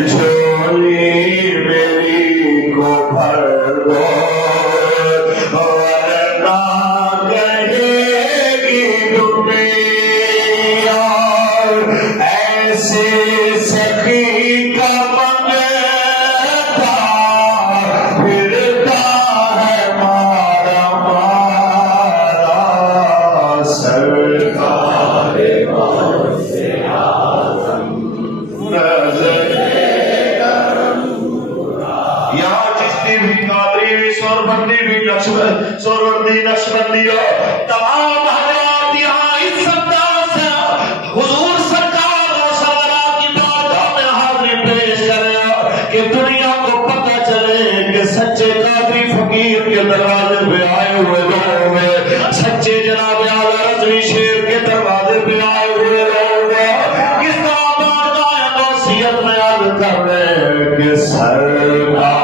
جھولی میری کو بھر دو ورنہ کہے گی دنیا ایسے سخی کا منگتا پھرتا ہے مارا مارا سرکار سے اعظم یہاں جتنی بھی قادری بھی سور بندی بھی سوروردی نقشبندی ہو تمام حضرات یہاں اس انداز سے حضور سرکار اور سرکار کی بارگاہ میں حاضری پیش کرے کہ دنیا کو پتہ چلے کہ سچے قادری فقیر کے دروازے پہ آئے ہوئے لوگ ہیں، سچے جناب اعلیٰ رضوی شیر کے دروازے پہ آئے ہوئے لوگ ہیں۔ کس طرح بارگاہ نوسیت میں عرض کر رہے کہ سرکار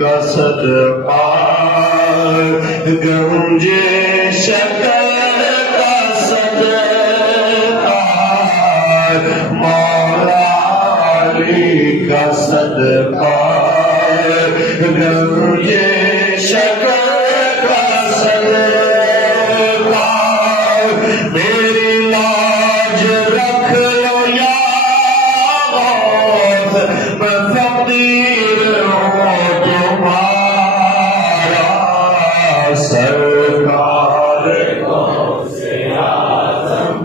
کا صدقہ گنجے شکر کا صدقہ مولا علی کا صدقہ گنجے شکر کا صدقہ میری لاج رکھ لو یا غوث میں فقیر ہوں سرکار سے اعظم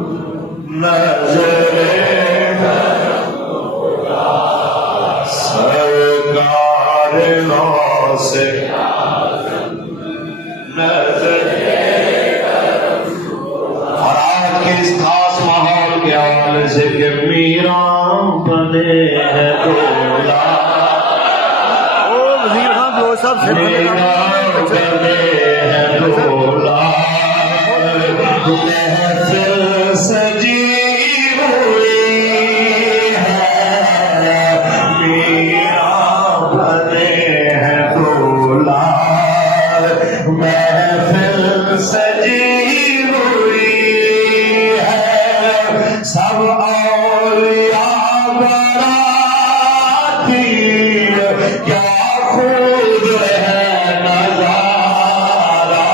نظر کرم خدا سرکار سے اعظم نظر کرم خدا۔ اور آج کے اس خاص ماحول کے حوالے سے کہ میرا بنے ہے دولا محفل سجی ہوئی ہے میرا بنے ہے دولا محفل سجی ہوئی ہے سب اولیاء براتی کیا خود ہے نظارہ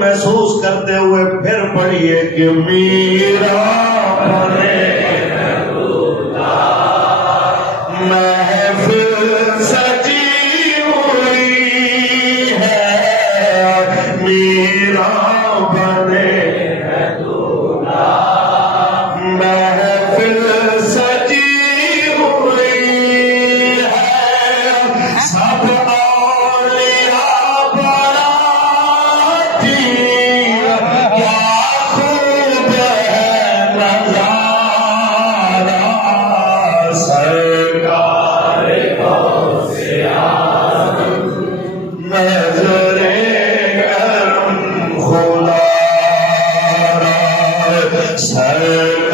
محسوس کرتے ہوئے پھر پڑھیے کہ میرا بنے دولا محفل سجی ہوئی ہے میرا بنے دولا محفل سجی ہوئی ہے سب کیا خوب ہے سرکار